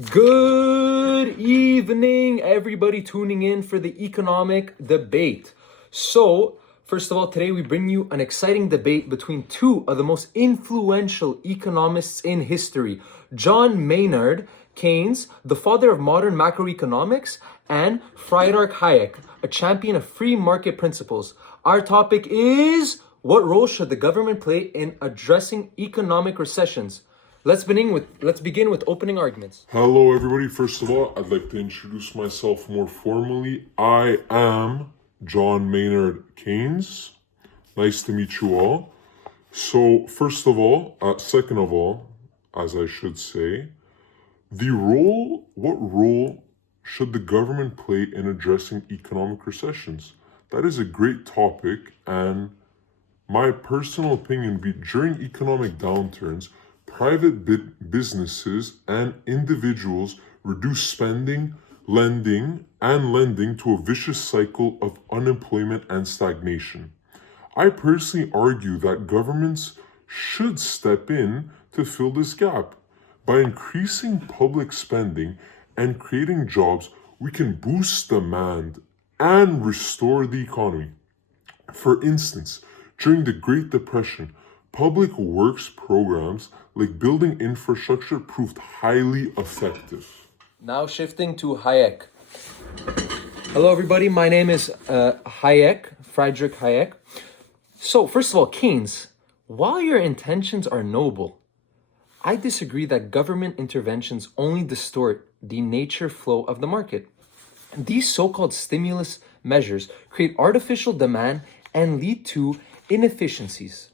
Good evening, everybody tuning in for the economic debate. So, first of all, today we bring you an exciting debate between two of the most influential economists in history, John Maynard Keynes, the father of modern macroeconomics, and Friedrich Hayek, a champion of free market principles. Our topic is: what role should the government play in addressing economic recessions? Let's begin with opening arguments. Hello, everybody. First of all, I'd like to introduce myself more formally. I am John Maynard Keynes. Nice to meet you all. So, second of all, as I should say, what role should the government play in addressing economic recessions? That is a great topic, and my personal opinion would be during economic downturns, private businesses and individuals reduce spending, lending to a vicious cycle of unemployment and stagnation. I personally argue that governments should step in to fill this gap. By increasing public spending and creating jobs, we can boost demand and restore the economy. For instance, during the Great Depression, public works programs like building infrastructure proved highly effective. Now shifting to Hayek. Hello, everybody. My name is Friedrich Hayek. So, first of all, Keynes, while your intentions are noble, I disagree that government interventions only distort the nature flow of the market. These so-called stimulus measures create artificial demand and lead to inefficiencies.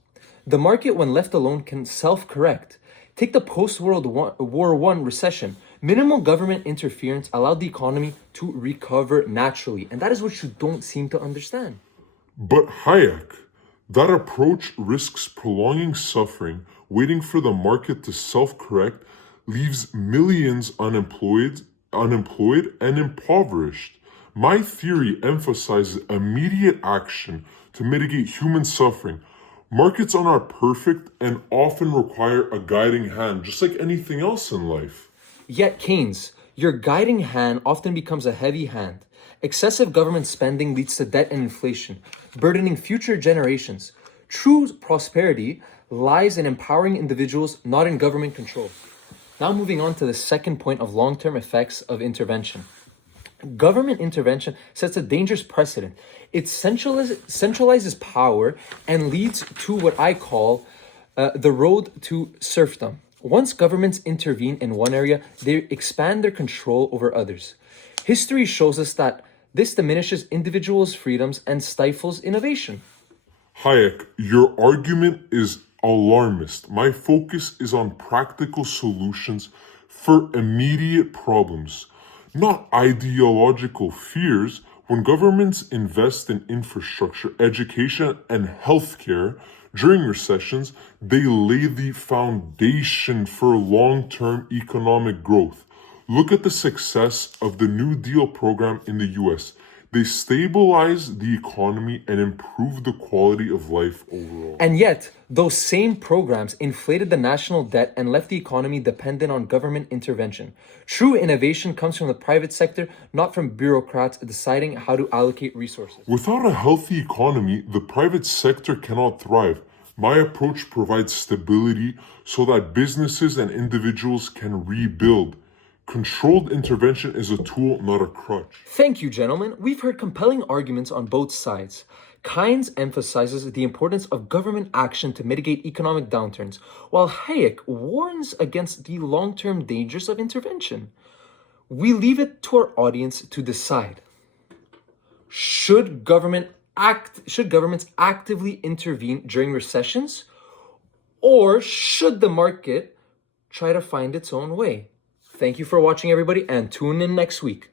The market, when left alone, can self-correct. Take the post-World War I recession. Minimal government interference allowed the economy to recover naturally. And that is what you don't seem to understand. But Hayek, that approach risks prolonging suffering, waiting for the market to self-correct, leaves millions unemployed and impoverished. My theory emphasizes immediate action to mitigate human suffering. Markets are not perfect and often require a guiding hand, just like anything else in life. Yet, Keynes, your guiding hand often becomes a heavy hand. Excessive government spending leads to debt and inflation, burdening future generations. True prosperity lies in empowering individuals, not in government control. Now moving on to the second point of long-term effects of intervention. Government intervention sets a dangerous precedent. It centralizes power and leads to what I call the road to serfdom. Once governments intervene in one area, they expand their control over others. History shows us that this diminishes individuals' freedoms and stifles innovation. Hayek, your argument is alarmist. My focus is on practical solutions for immediate problems, not ideological fears. When governments invest in infrastructure, education, and healthcare during recessions, they lay the foundation for long-term economic growth. Look at the success of the New Deal program in the US. They stabilize the economy and improve the quality of life overall. And yet, those same programs inflated the national debt and left the economy dependent on government intervention. True innovation comes from the private sector, not from bureaucrats deciding how to allocate resources. Without a healthy economy, the private sector cannot thrive. My approach provides stability so that businesses and individuals can rebuild. Controlled intervention is a tool, not a crutch. Thank you, gentlemen. We've heard compelling arguments on both sides. Keynes emphasizes the importance of government action to mitigate economic downturns, while Hayek warns against the long-term dangers of intervention. We leave it to our audience to decide. Should governments actively intervene during recessions, or should the market try to find its own way? Thank you for watching, everybody, and tune in next week.